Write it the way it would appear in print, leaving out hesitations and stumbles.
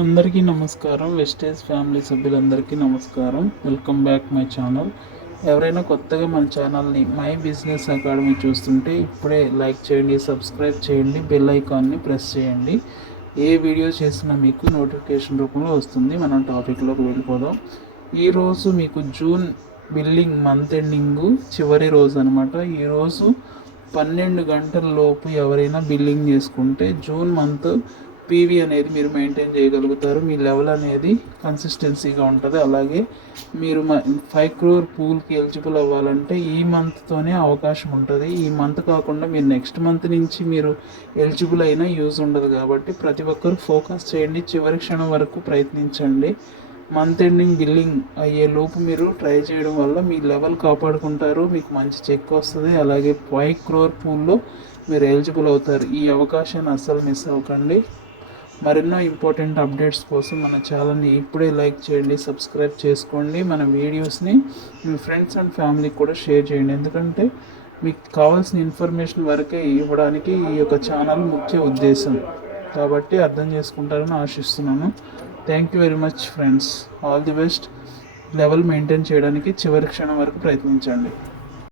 అందరికీ నమస్కారం. Wastage family సభ్యులందరికీ నమస్కారం. Welcome back my channel. ఎవరైనా కొత్తగా మన ఛానల్ని మై బిజినెస్ అకాడమీ చూస్తుంటే ఇప్పుడే లైక్ చేయండి, సబ్స్క్రైబ్ చేయండి, బెల్ ఐకాన్ని ప్రెస్ చేయండి. ఏ వీడియో చేసినా మీకు నోటిఫికేషన్ రూపంలో వస్తుంది. మనం టాపిక్లోకి వెళ్ళిపోదాం. ఈరోజు మీకు జూన్ బిల్లింగ్ మంత్ ఎండింగ్ చివరి రోజు అనమాట. ఈరోజు 12 గంటల లోపు ఎవరైనా బిల్లింగ్ చేసుకుంటే జూన్ మంత్ పీవీ అనేది మీరు మెయింటైన్ చేయగలుగుతారు. మీ లెవెల్ అనేది కన్సిస్టెన్సీగా ఉంటుంది. అలాగే మీరు 5 crore పూల్కి ఎలిజిబుల్ అవ్వాలంటే ఈ మంత్తోనే అవకాశం ఉంటుంది. ఈ మంత్ కాకుండా మీరు నెక్స్ట్ మంత్ నుంచి మీరు ఎలిజిబుల్ అయినా యూజ్ ఉండదు. కాబట్టి ప్రతి ఒక్కరు ఫోకస్ చేయండి, చివరి క్షణం వరకు ప్రయత్నించండి. మంత్ ఎండింగ్ బిల్లింగ్ అయ్యే లోపు మీరు ట్రై చేయడం వల్ల మీ లెవెల్ కాపాడుకుంటారు, మీకు మంచి చెక్ వస్తుంది. అలాగే 5 crore పూల్లో మీరు ఎలిజిబుల్ అవుతారు. ఈ అవకాశాన్ని అస్సలు మిస్ అవ్వకండి. మరెన్నో ఇంపార్టెంట్ అప్డేట్స్ కోసం మన ఛానల్ని ఇప్పుడే లైక్ చేయండి, సబ్స్క్రైబ్ చేసుకోండి. మన వీడియోస్ని మీ ఫ్రెండ్స్ అండ్ ఫ్యామిలీకి కూడా షేర్ చేయండి. ఎందుకంటే మీకు కావాల్సిన ఇన్ఫర్మేషన్ వరకే ఇవ్వడానికి ఈ యొక్క ఛానల్ ముఖ్య ఉద్దేశం. కాబట్టి అర్థం చేసుకుంటారని ఆశిస్తున్నాను. Thank you very much friends. All the best. Level maintain చేయడానికి చివరి క్షణం వరకు ప్రయత్నించండి.